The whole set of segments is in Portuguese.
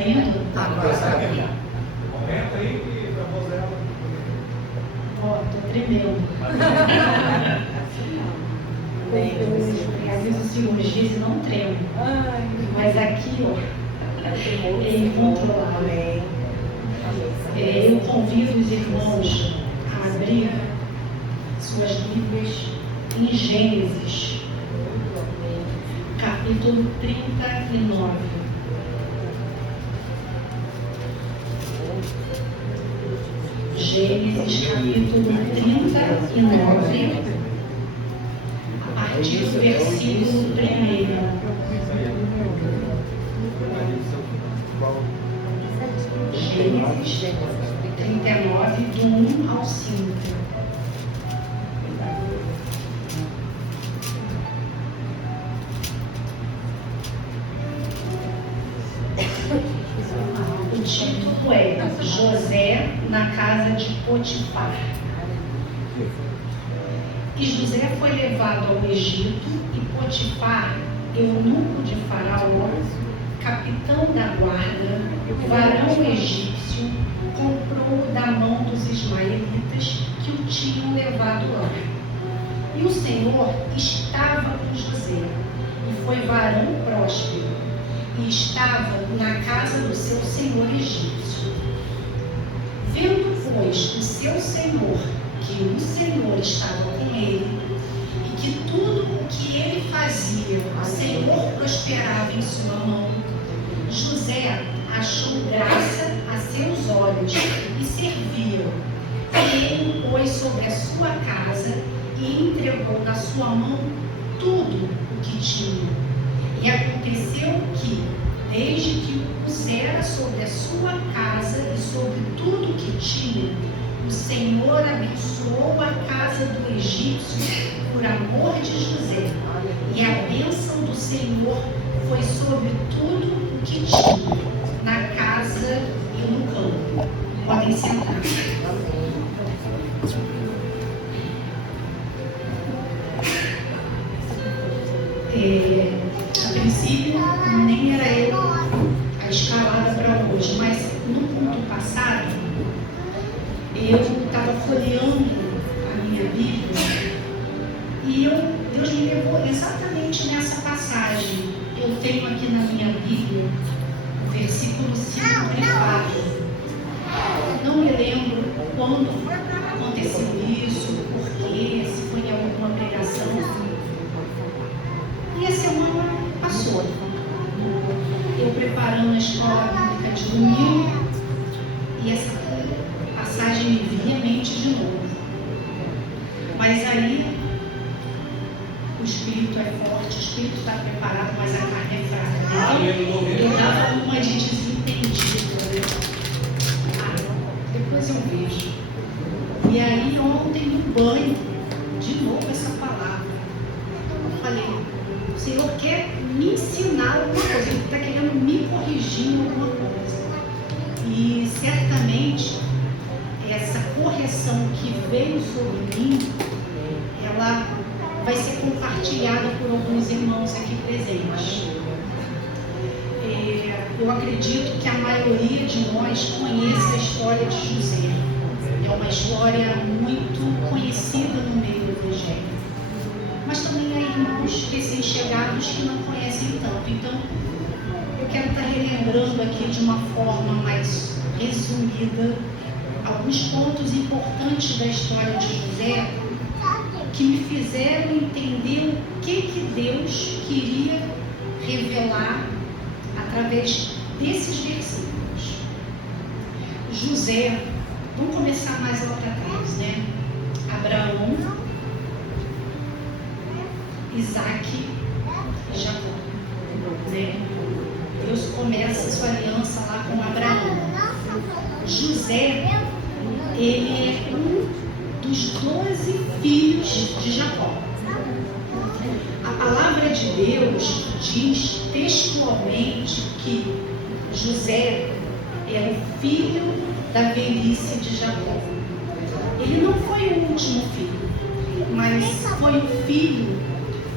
Tá indo? Agora está aqui. Comenta aí que a voz dela. Ó, tô tremendo. Eu realizo cirurgias e não tremo. Mas aqui, ó, é incontrolável. Eu convido os irmãos a abrir suas Bíblias em Gênesis, capítulo 39. Gênesis, capítulo 39, a partir do versículo 1. Gênesis 39, do 1 ao 5. O título é José na casa de Potifar. E José foi levado ao Egito, e Potifar, eunuco de Faraó, capitão da guarda, varão egípcio, comprou-o da mão dos ismaelitas que o tinham levado lá. E o Senhor estava com José, e foi varão próspero, e estava na casa do seu senhor egípcio. Vendo, pois, o seu senhor que o Senhor estava com ele, e que tudo o que ele fazia, o Senhor prosperava em sua mão, José achou graça a seus olhos e serviu. E ele o pôs sobre a sua casa e entregou na sua mão tudo o que tinha. E aconteceu que, desde que o pusera sobre a sua casa e sobre tudo o que tinha, o Senhor abençoou a casa do egípcio por amor de José. E a bênção do Senhor foi sobre tudo o que tinha, na casa e no campo. Podem sentar. A princípio, nem era eu a escalada para hoje, mas no culto passado, eu estava folheando a minha Bíblia e Deus me levou exatamente nessa passagem. Eu tenho aqui na minha Bíblia o versículo 5 e 4. Não me lembro quando aconteceu isso, por quê, se foi em alguma pregação. E a semana passou. Eu preparando a escola bíblica de domingo, e essa passagem me vinha à mente de novo. Mas aí, o espírito é forte, o espírito está preparado, mas a carne é fraca. Então, eu dava uma de desentendida. Depois eu vejo. E aí, ontem no banho, de novo essa palavra. Eu falei, o Senhor quer me ensinar alguma coisa, Ele está querendo me corrigir em alguma coisa. E certamente essa correção que veio sobre mim, ela vai ser compartilhada por alguns irmãos aqui presentes. Eu acredito que a maioria de nós conhece a história de José. É uma história muito conhecida no meio evangélico. Mas também há irmãos recém-chegados que não conhecem tanto. Então, eu quero estar relembrando aqui de uma forma mais resumida alguns pontos importantes da história de José que me fizeram entender o que Deus queria revelar através desses versículos. José, vamos começar mais lá para trás, né? Abraão, Isaac e Jacó, né? Deus começa a sua aliança lá com Abraão. José, ele é um dos 12 filhos de Jacó. A palavra de Deus diz textualmente que José é o filho da velhice de Jacó. Ele não foi o último filho, mas foi o filho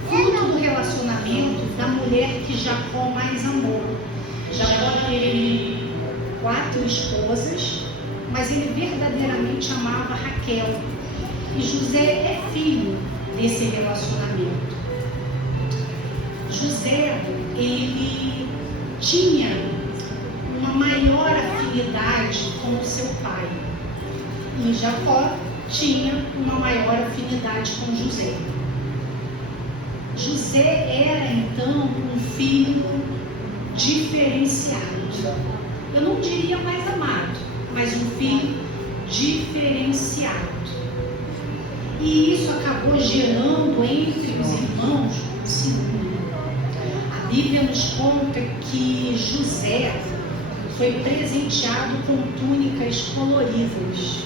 fruto do relacionamento da mulher que Jacó mais amou. Jacó teve 4 esposas, mas ele verdadeiramente amava Raquel. E José é filho desse relacionamento. José, ele tinha uma maior afinidade com o seu pai. E Jacó tinha uma maior afinidade com José. José era então um filho diferenciado. Eu não diria mais amado, mas um filho diferenciado. E isso acabou gerando entre os irmãos um ciúme. A Bíblia nos conta que José foi presenteado com túnicas coloridas,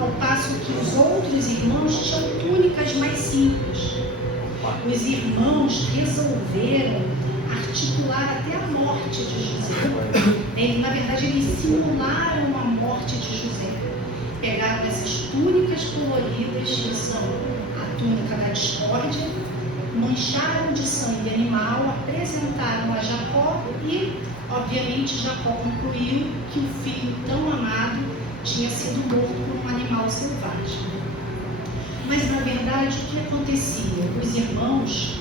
ao passo que os outros irmãos tinham túnicas mais simples. Os irmãos resolveram articular até a morte de José. Na verdade, eles simularam a morte de José. Pegaram essas túnicas coloridas, que são a túnica da discórdia, mancharam de sangue animal, apresentaram a Jacó e, obviamente, Jacó concluiu que o filho tão amado tinha sido morto por um animal selvagem. Mas, na verdade, o que acontecia? Os irmãos,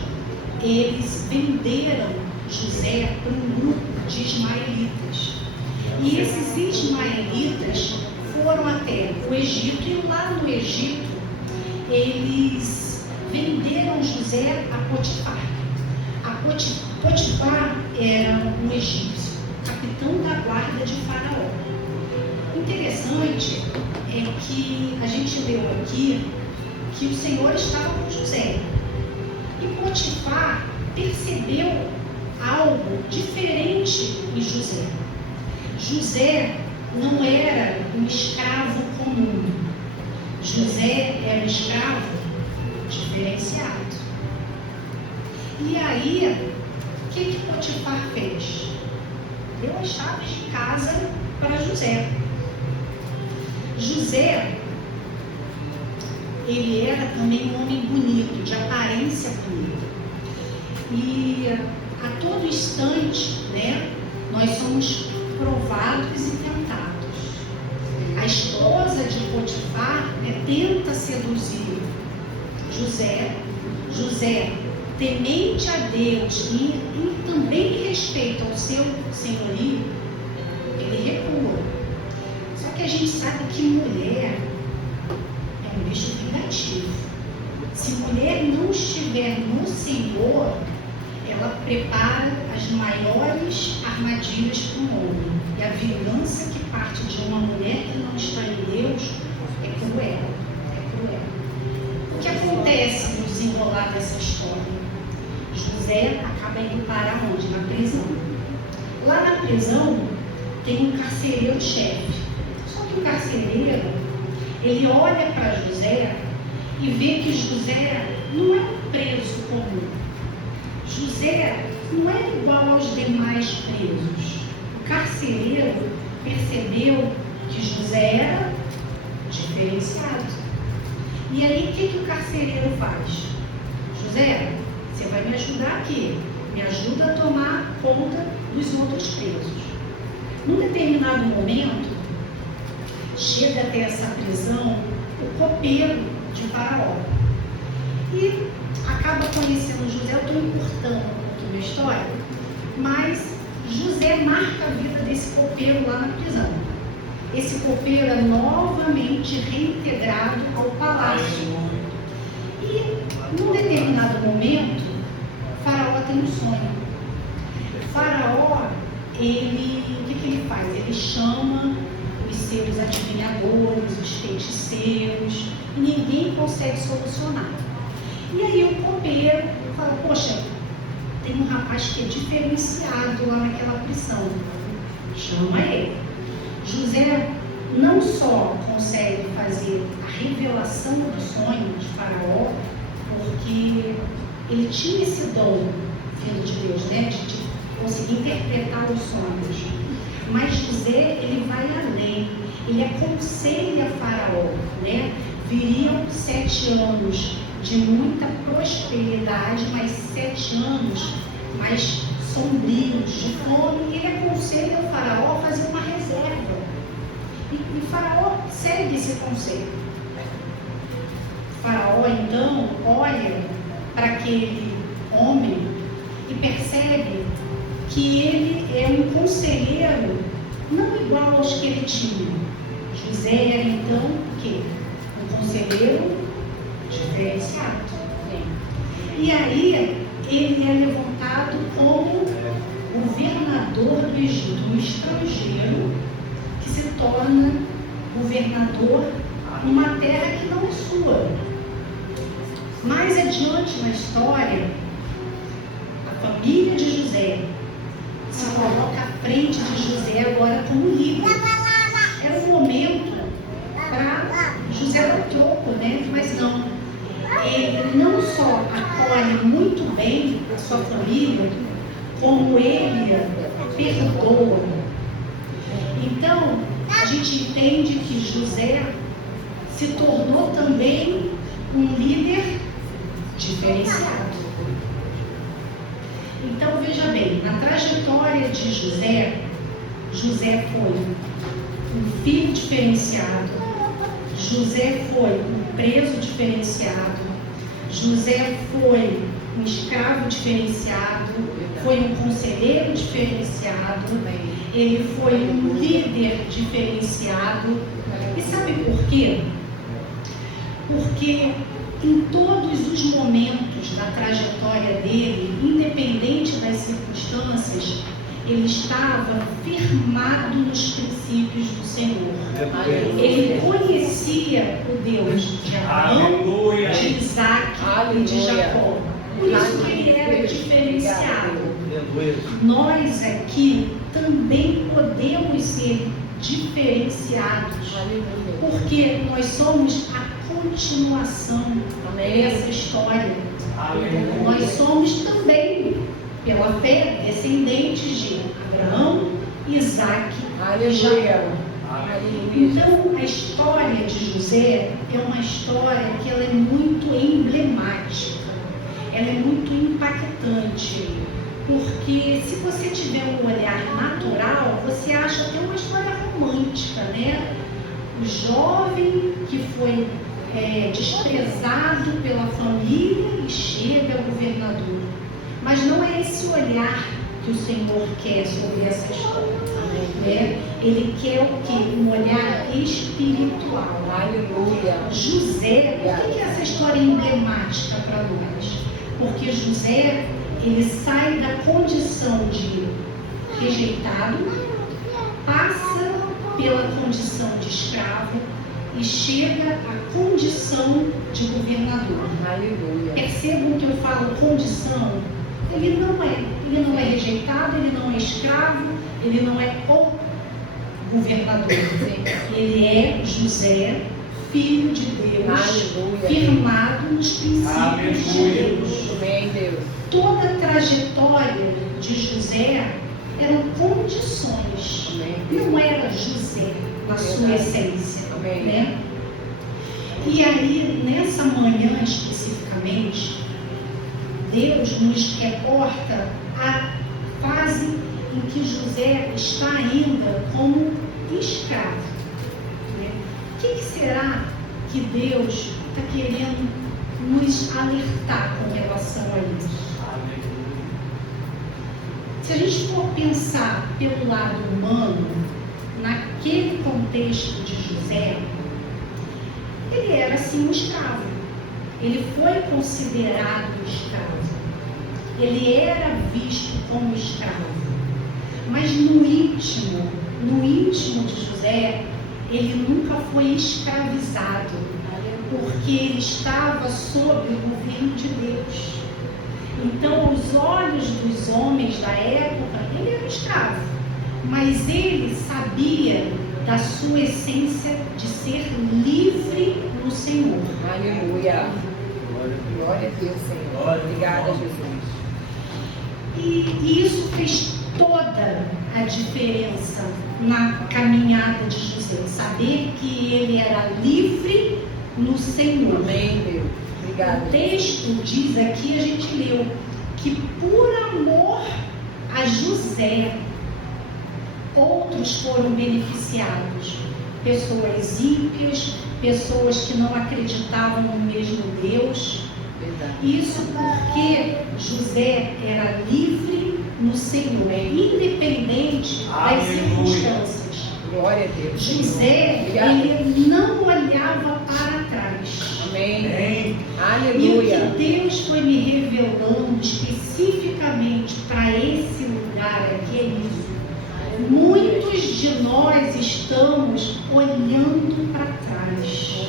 eles venderam José para um grupo de ismaelitas. E esses ismaelitas foram até o Egito, e lá no Egito, eles venderam José a Potifar. Potifar era um egípcio, capitão da guarda de Faraó. Interessante é que a gente leu aqui que o Senhor estava com José. E Potifar percebeu algo diferente em José. José não era um escravo comum. José era um escravo diferenciado. E aí, o que Potifar fez? Deu as chaves de casa para José. José, ele era também um homem bonito, de aparência bonita. E a todo instante, né, nós somos provados e tentados. A esposa de Potifar, né, tenta seduzir José. José, temente a Deus e também em respeito ao seu senhorio, ele recua. Só que a gente sabe que mulher é um bicho vingativo. Se mulher não estiver no Senhor, ela prepara as maiores armadilhas para o homem. E a vingança que parte de uma mulher que não está em Deus é cruel. É cruel. O que acontece no desenrolar dessa história? José acaba indo para onde? Na prisão. Lá na prisão tem um carcereiro-chefe. Só que o carcereiro, ele olha para José e vê que José não é um preso comum. José não é igual aos demais presos. O carcereiro percebeu que José era diferenciado. E aí, o que o carcereiro faz? José, você vai me ajudar aqui. Me ajuda a tomar conta dos outros presos. Num determinado momento, chega até essa prisão o copeiro de Faraó. E acaba conhecendo José. Eu estou encurtando um pouquinho a história, mas José marca a vida desse copeiro lá na prisão. Esse copeiro é novamente reintegrado ao palácio. E num determinado momento, Faraó tem um sonho. Faraó, o que ele faz? Ele chama os seus adivinhadores, os feiticeiros, e ninguém consegue solucionar. E aí o copeiro fala, poxa, tem um rapaz que é diferenciado lá naquela prisão. Chama ele. José não só consegue fazer a revelação do sonho de Faraó, porque ele tinha esse dom vindo de Deus, né, de conseguir interpretar os sonhos. Mas José, ele vai além. Ele aconselha Faraó, né? Viriam 7 anos de muita prosperidade, mas 7 anos mais sombrios, de fome, e ele aconselha o faraó a fazer uma reserva. E Faraó segue esse conselho. Faraó, então, olha para aquele homem e percebe que ele é um conselheiro não igual aos que ele tinha. José era, então, o quê? Um conselheiro diferenciado. E aí, ele é levantado como governador do Egito, um estrangeiro que se torna governador numa terra que não é sua. Mais adiante na história, a família de José se coloca à frente de José agora como líder. Era um momento para José dar troco, né? Mas não. Ele não só acolhe muito bem a sua família, como ele perdoa. Então, a gente entende que José se tornou também um líder diferenciado. Então, veja bem, na trajetória de José, José foi um filho diferenciado, José foi um preso diferenciado, José foi um escravo diferenciado, foi um conselheiro diferenciado, ele foi um líder diferenciado. E sabe por quê? Porque em todos os momentos da trajetória dele, independente das circunstâncias, ele estava firmado nos princípios do Senhor. Ele conhecia o Deus de Abraão, de Isaac e de Jacó. Por isso que ele era diferenciado. Nós aqui também podemos ser diferenciados, porque nós somos a continuação dessa história. Nós somos também, pela fé, descendentes de Abraão, Isaac e Jacó. Então, a história de José é uma história que ela é muito emblemática, ela é muito impactante, porque se você tiver um olhar natural, você acha que é uma história romântica, né? O jovem que foi desprezado pela família e chega ao governador. Mas não é esse olhar que o Senhor quer sobre essa história. Né? Ele quer o quê? Um olhar espiritual. Aleluia. José, por que essa história é emblemática para nós? Porque José, ele sai da condição de rejeitado, passa pela condição de escravo e chega à condição de governador. Aleluia. Percebam que eu falo condição. Ele não é rejeitado, ele não é escravo, ele não é o governador. Ele é José, filho de Deus, Aleluia. Firmado nos princípios de Deus. Amém, Deus. Toda a trajetória de José eram condições. Amém. Não era José na sua essência. Amém. Né? E aí, nessa manhã especificamente, Deus nos reporta a fase em que José está ainda como escravo. Né? O que será que Deus está querendo nos alertar com relação a isso? Se a gente for pensar pelo lado humano, naquele contexto de José, ele era sim um escravo. Ele foi considerado escravo. Ele era visto como escravo. Mas no íntimo de José, ele nunca foi escravizado, porque ele estava sob o governo de Deus. Então, aos olhos dos homens da época, ele era um escravo. Mas ele sabia da sua essência de ser livre no Senhor. Aleluia. Glória a Deus, Senhor. Obrigada, Jesus. E isso fez toda a diferença na caminhada de José. Saber que ele era livre no Senhor. Amém, Deus. Obrigada. O texto diz aqui, a gente leu, que por amor José. Outros foram beneficiados, pessoas ímpias, pessoas que não acreditavam no mesmo Deus. Isso porque José era livre no Senhor, independente das circunstâncias. Glória a Deus. José, ele não olhava para trás. Amém. E Aleluia. o que Deus foi me revelando especificamente para esse lugar aqui é isso. Muitos de nós estamos olhando para trás.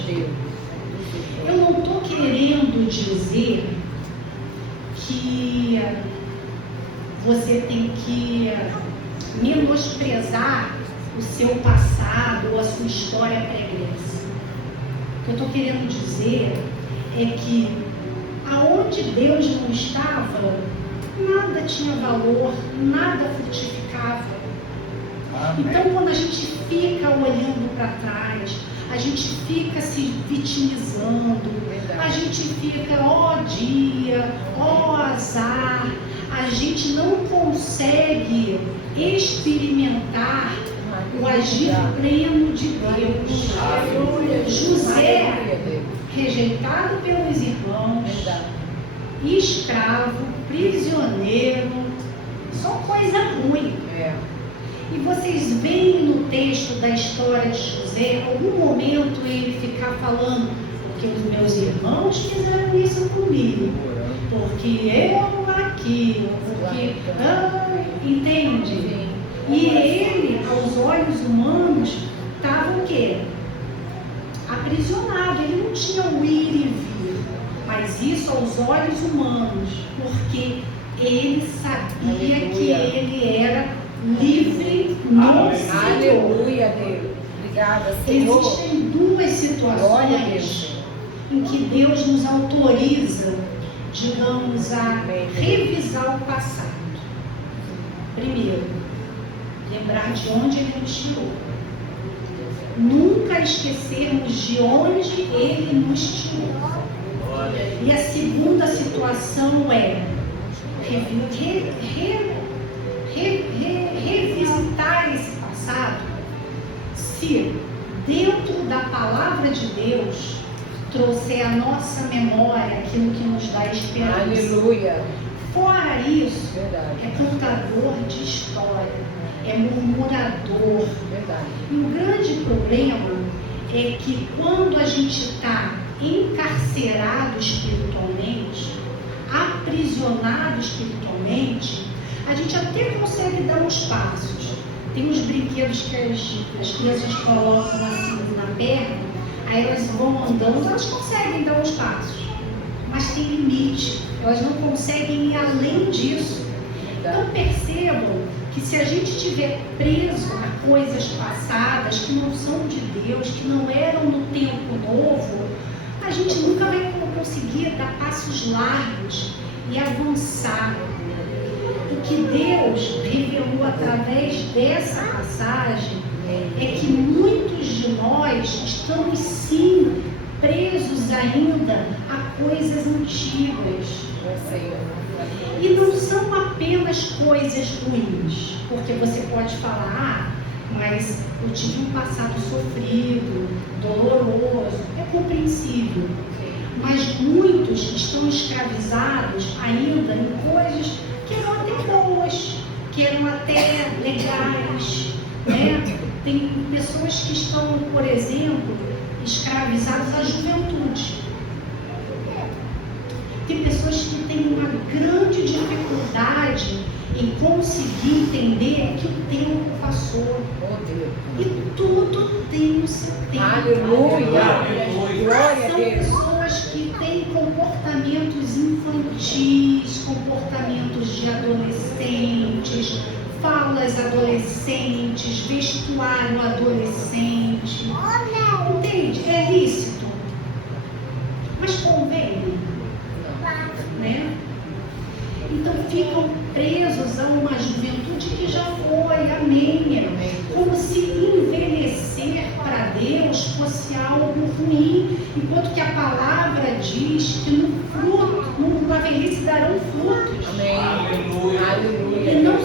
Eu não estou querendo dizer que você tem que menosprezar o seu passado ou a sua história pregressa. O que eu estou querendo dizer é que aonde Deus não estava, nada tinha valor, nada frutificava. Então, quando a gente fica olhando para trás, a gente fica se vitimizando, a gente fica, ó dia, ó azar, a gente não consegue experimentar o agir pleno de Deus. José, rejeitado pelos irmãos, escravo, prisioneiro, só coisa ruim. E vocês veem no texto da história de José, algum momento ele ficar falando, porque os meus irmãos fizeram isso comigo, porque eu aquilo, porque... entende? E ele, aos olhos humanos, estava o quê? Aprisionado, ele não tinha o ir e vir, mas isso aos olhos humanos, porque ele sabia que ele era livre no Senhor. Aleluia, Deus. Obrigada, Senhor. Existem duas situações em que Deus nos autoriza, digamos, a revisar o passado. Primeiro, lembrar de onde Ele nos tirou. Nunca esquecermos de onde Ele nos tirou. E a segunda situação é revisitar esse passado se dentro da palavra de Deus trouxer à nossa memória aquilo que nos dá esperança. Aleluia. Fora isso, é contador de história, é murmurador. E o grande problema é que quando a gente está encarcerado espiritualmente, aprisionado espiritualmente, a gente até consegue dar uns passos. Tem uns brinquedos que as crianças colocam assim na perna, aí elas vão andando, elas conseguem dar uns passos, mas tem limite, elas não conseguem ir além disso. Então percebam que se a gente estiver preso a coisas passadas que não são de Deus, que não eram no tempo novo, a gente nunca vai conseguir dar passos largos e avançar. O que Deus revelou através dessa passagem é que muitos de nós estamos sim presos ainda a coisas antigas. E não são apenas coisas ruins, porque você pode falar, mas eu tive um passado sofrido, doloroso, é compreensível. Mas muitos estão escravizados ainda em coisas que eram até boas, que eram até legais, né? Tem pessoas que estão, por exemplo, escravizadas à juventude. Tem pessoas que têm uma grande dificuldade em conseguir entender que o tempo passou. E tudo tem o seu tempo. Aleluia. Glória a São Deus. pessoas que têm comportamentos infantis, comportamentos de adolescentes, falas adolescentes, vestuário adolescente. Entende? É lícito. Mas convém, né? Então ficam presos a uma juventude que já foi, amém. Como se envelhecer para Deus fosse algo ruim, enquanto que a palavra diz que na velhice darão frutos. Amém. Aleluia. E não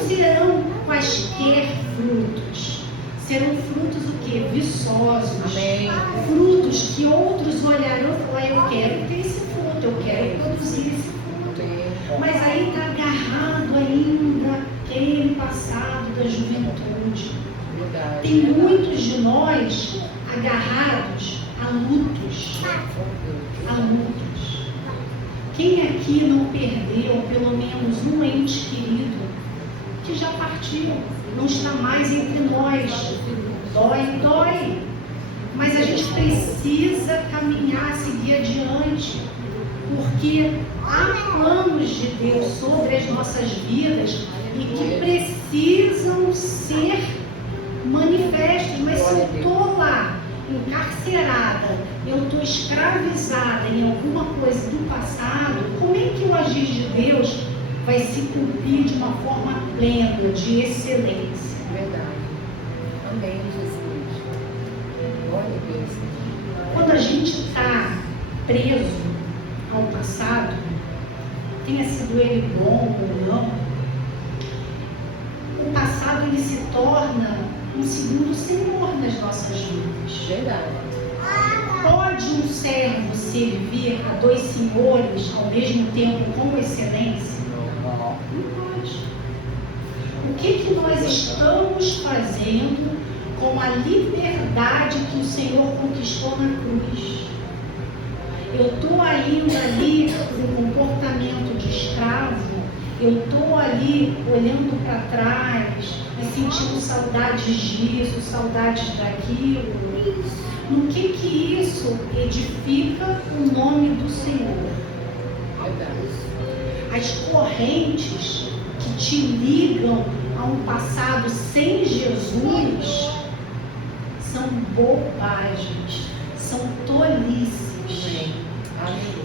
serão frutos o quê? Viçosos. Amém. Frutos que outros olharão e falarão, eu quero ter esse fruto, eu quero produzir esse fruto. Mas aí está agarrado ainda aquele passado da juventude. Verdade. Tem muitos de nós agarrados a lutos. A lutos. Quem aqui não perdeu pelo menos um ente querido que já partiu, não está mais entre nós? Dói, dói. Mas a gente precisa caminhar, seguir adiante, porque há planos de Deus sobre as nossas vidas e que precisam ser manifestos. Mas se eu estou lá, encarcerada, eu estou escravizada em alguma coisa do passado, como é que o agir de Deus vai se cumprir de uma forma plena, de excelência? Verdade. Amém, Jesus. Glória a Deus. Quando a gente está preso ao passado, tenha sido ele bom ou não, o passado ele se torna um segundo senhor nas nossas vidas. Verdade. Pode um servo servir a dois senhores ao mesmo tempo com excelência? Não pode. O que nós estamos fazendo com a liberdade que o Senhor conquistou na cruz? Eu estou indo ali com um comportamento de escravo, eu estou ali olhando para trás e sentindo saudades disso, saudades daquilo. No que isso edifica o nome do Senhor? As correntes que te ligam a um passado sem Jesus são bobagens, são tolices.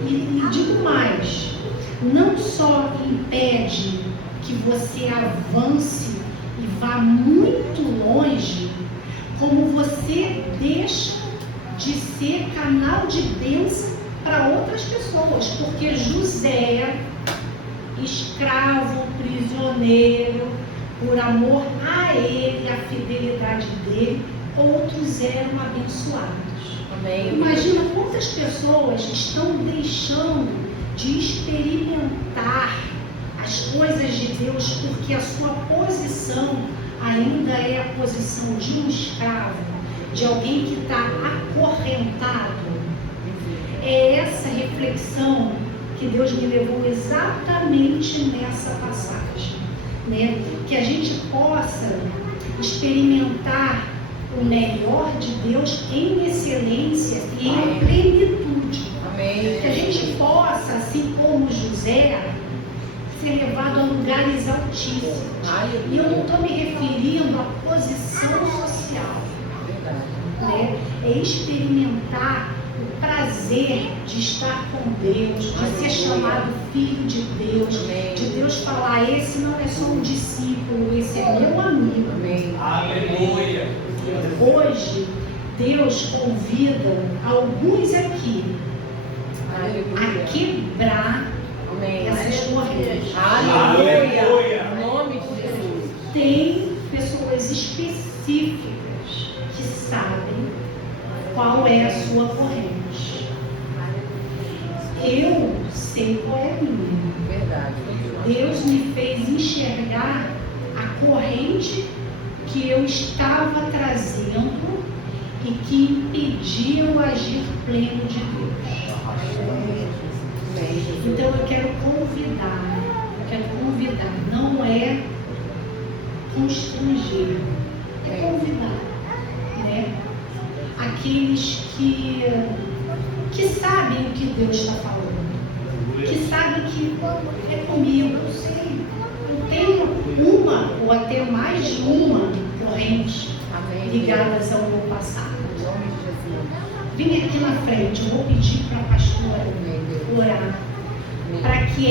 E digo mais, não só impede que você avance e vá muito longe, como você deixa de ser canal de bênção para outras pessoas, porque José, escravo, prisioneiro, por amor a ele, a fidelidade dele, outros eram abençoados. Amém. Imagina quantas pessoas estão deixando de experimentar as coisas de Deus porque a sua posição ainda é a posição de um escravo, de alguém que está acorrentado. É essa reflexão que Deus me levou exatamente nessa passagem, né? Que a gente possa experimentar o melhor de Deus em excelência e em plenitude. Amém. Que a gente possa, assim como José, ser levado a lugares altíssimos. E eu não estou me referindo à posição social, né? É experimentar o prazer de estar com Deus, de ser chamado filho de Deus, de Deus falar, esse não é só um discípulo, esse é meu amigo. Amém. Aleluia. Hoje, Deus convida alguns aqui a quebrar essas correntes. Aleluia. Em nome de Jesus. Tem pessoas específicas que sabem qual é a sua corrente. Eu sei qual é a minha. Verdade. Deus me fez enxergar a corrente que eu estava trazendo e que impedia o agir pleno de Deus. Então eu quero convidar, não é constranger, é convidar, né? Aqueles que sabem o que Deus está falando, que sabem que é comigo, eu sei, eu tenho uma ou até mais de uma corrente ligadas ao meu passado. Vem aqui na frente, eu vou pedir para a pastora orar para que